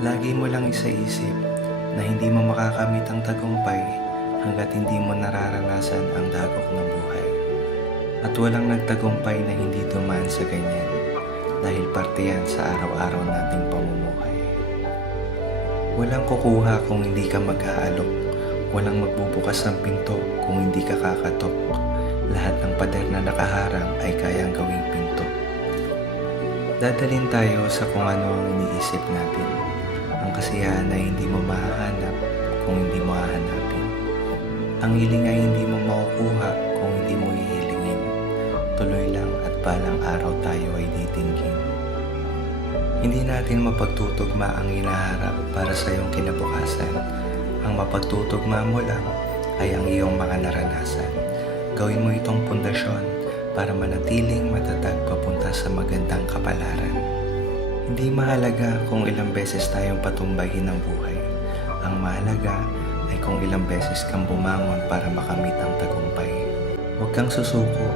Lagi mo lang isaisip na hindi mo makakamit ang tagumpay hanggat hindi mo nararanasan ang dagok ng buhay. At walang nagtagumpay na hindi dumaan sa ganyan dahil parte yan sa araw-araw nating pamumuhay. Walang kukuha kung hindi ka mag-aalok. Walang magbubukas ng pinto kung hindi ka kakatok. Lahat ng pader na nakaharang ay kayang gawing pinto. Dadalhin tayo sa kung ano ang iniisip natin. Ang kasiyahan ay hindi mo mahahanap kung hindi mo hahanapin. Ang hiling ay hindi mo makukuha kung hindi mo hihilingin. Tuloy lang at balang araw tayo ay titingin. Hindi natin mapagtutugma ang hinaharap para sa iyong kinabukasan. Ang mapagtutugma mo lang ay ang iyong mga naranasan. Gawin mo itong pundasyon para manatiling matatag papunta sa magandang kapalaran. Hindi mahalaga kung ilang beses tayong patumbahin ng buhay. Ang mahalaga ay kung ilang beses kang bumangon para makamit ang tagumpay. Huwag kang susuko